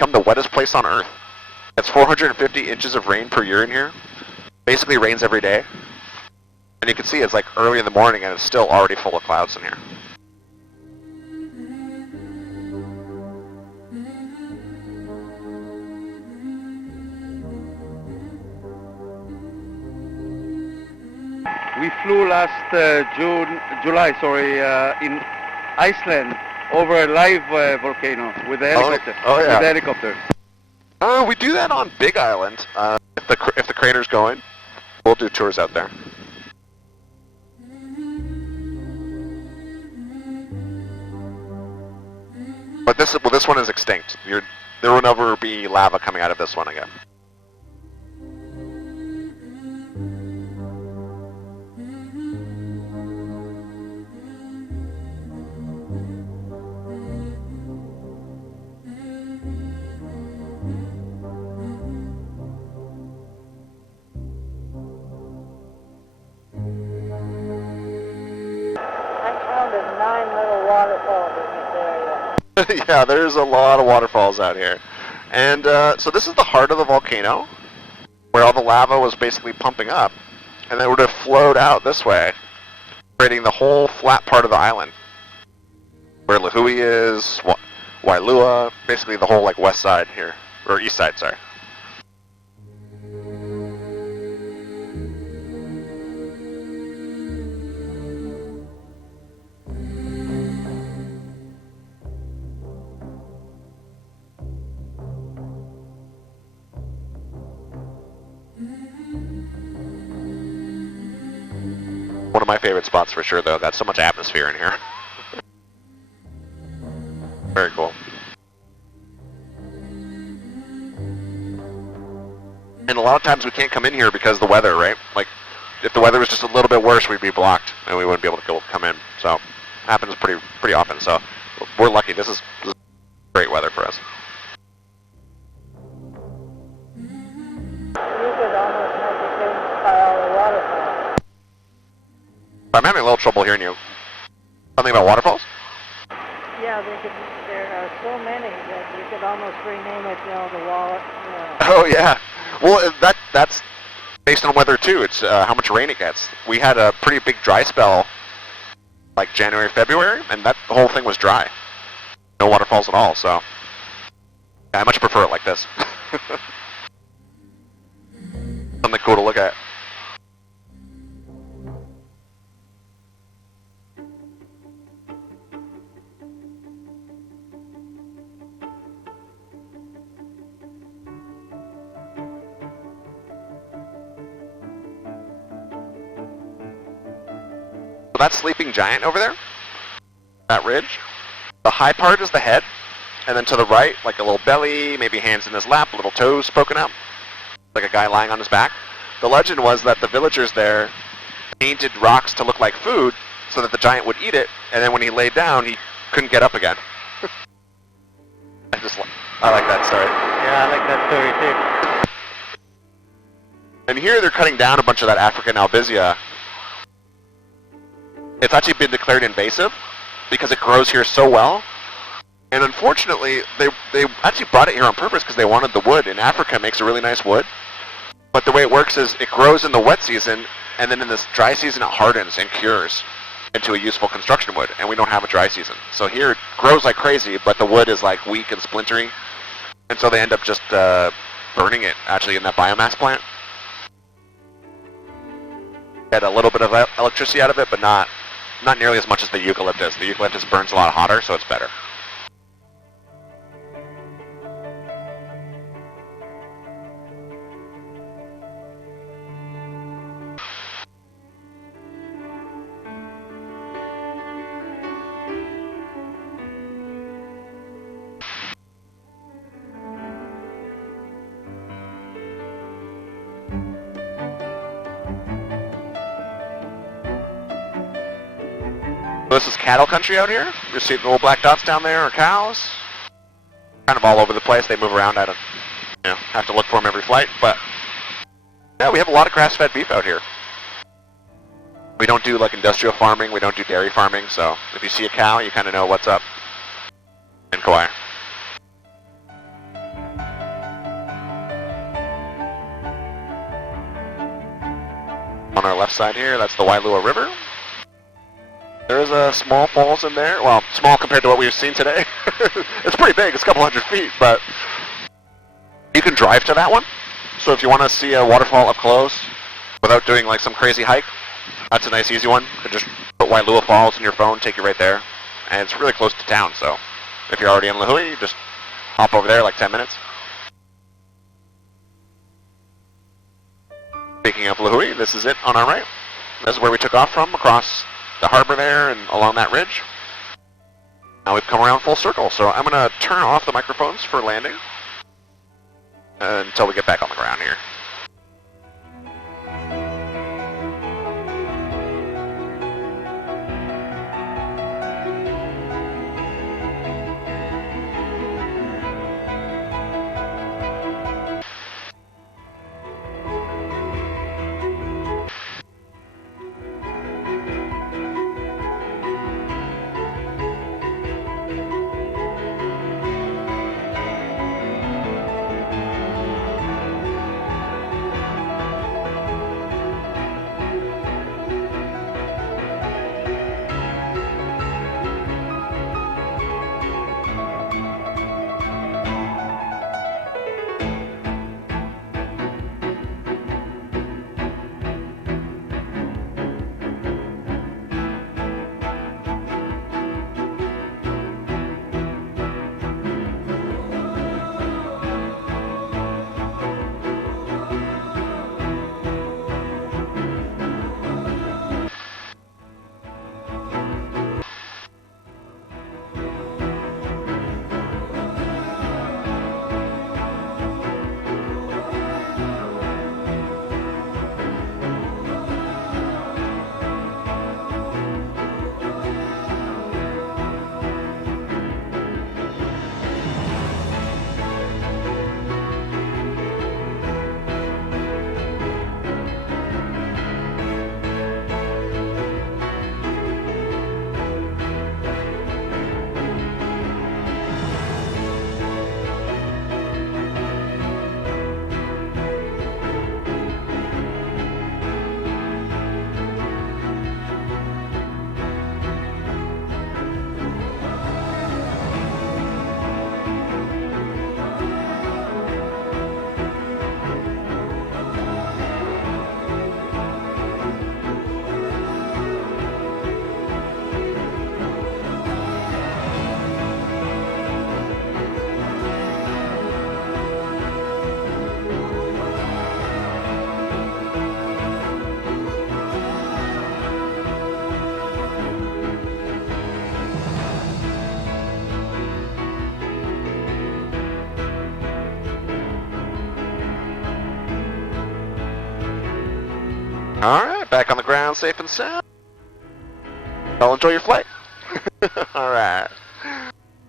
become the wettest place on Earth. It's 450 inches of rain per year in here. Basically rains every day. And you can see it's like early in the morning and it's still already full of clouds in here. We flew last July, in Iceland over a live volcano with a helicopter. Oh yeah. With a helicopter. We do that on Big Island. If the crater's going, we'll do tours out there. But this one is extinct. There will never be lava coming out of this one again. There's 9 little waterfalls in this area. Yeah, there's a lot of waterfalls out here. And so this is the heart of the volcano, where all the lava was basically pumping up, and then it would have flowed out this way, creating the whole flat part of the island, where Lahui is, Wailua, basically the whole like west side here, or east side, sorry. One of my favorite spots for sure, though. Got so much atmosphere in here. Very cool. And a lot of times we can't come in here because of the weather, right? Like, if the weather was just a little bit worse, we'd be blocked and we wouldn't be able to come in. So, happens pretty often. So, we're lucky. This is great weather for us. You could almost make it famous by all the waterfalls. I'm having a little trouble hearing you. Something about waterfalls? Yeah, there are so many that you could almost rename it, the wallet. Oh yeah. Well, that's based on weather too. It's how much rain it gets. We had a pretty big dry spell, like January, February, and the whole thing was dry. No waterfalls at all. So yeah, I much prefer it like this. Something cool to look at. That sleeping giant over there, that ridge, the high part is the head, and then to the right, like a little belly, maybe hands in his lap, little toes poking out, like a guy lying on his back. The legend was that the villagers there painted rocks to look like food so that the giant would eat it, and then when he laid down, he couldn't get up again. I like that story. Yeah, I like that story too. And here they're cutting down a bunch of that African albizia. It's actually been declared invasive because it grows here so well. And unfortunately, they actually brought it here on purpose because they wanted the wood. In Africa, it makes a really nice wood. But the way it works is it grows in the wet season, and then in this dry season, it hardens and cures into a useful construction wood. And we don't have a dry season. So here, it grows like crazy, but the wood is like weak and splintery. And so they end up just burning it, actually, in that biomass plant. Get a little bit of electricity out of it, but not nearly as much as the eucalyptus. The eucalyptus burns a lot hotter, so it's better. This is cattle country out here. You see the little black dots down there are cows. Kind of all over the place. They move around. I don't, have to look for them every flight. But yeah, we have a lot of grass-fed beef out here. We don't do like industrial farming. We don't do dairy farming. So if you see a cow, you kind of know what's up in Kauai. on our left side here, that's the Wailua River. There is a small falls in there. Well, small compared to what we've seen today. It's pretty big, it's a couple hundred feet, but you can drive to that one. So if you want to see a waterfall up close without doing like some crazy hike, that's a nice easy one. You can just put Wailua Falls in your phone, take you right there. And it's really close to town, so if you're already in Lihue, you just hop over there like 10 minutes. Speaking of Lihue, this is it on our right. This is where we took off from, across the harbor there and along that ridge. Now we've come around full circle, so I'm going to turn off the microphones for landing until we get back on the ground here. Alright, back on the ground, safe and sound. Well, enjoy your flight. Alright.